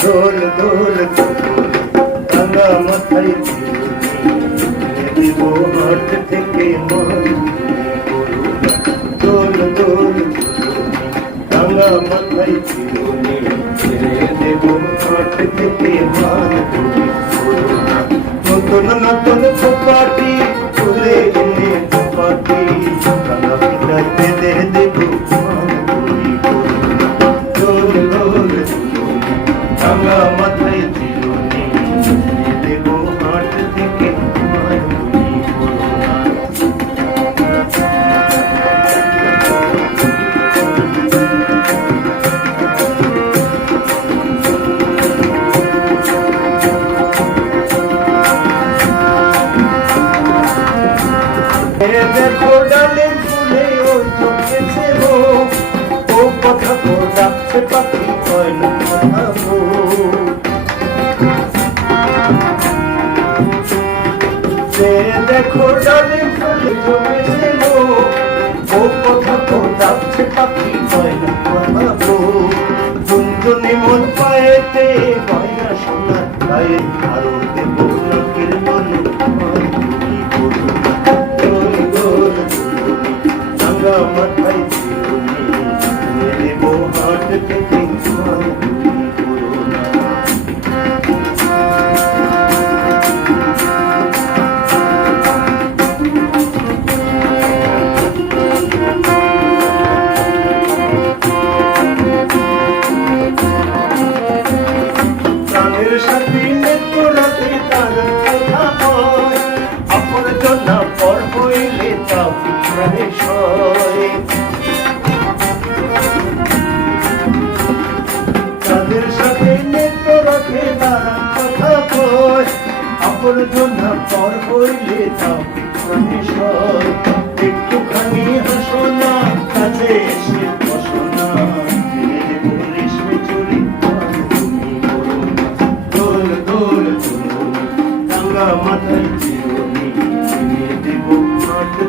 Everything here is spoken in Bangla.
দোল দোল রাঙা মাথায় দিব হাট থেকে দোল দোল রাঙা মাথায় দেব হাট থেকে নতুন নতুন দেখো ডালে ফুলে ও চোখেছে ও কথা তো ডাকছে পাখি। সে দেখো ডালে ফুলে জমেছে গো ও কথা তো ডাকছে পাখি কয় না কথা গো গুঞ্জনে মন পায়েতে হয় না সোনা গায়ে, আরও দেব গোল রাঙা মাথায় দেব হাট থেকে জন্য পর হইলে তা তাদের সাথে নেত্রাতে তার কথা কয়। আপন জন্য পর হইলে তা একটুখানি হাসো না কাছে এসে বসো না। মাথায়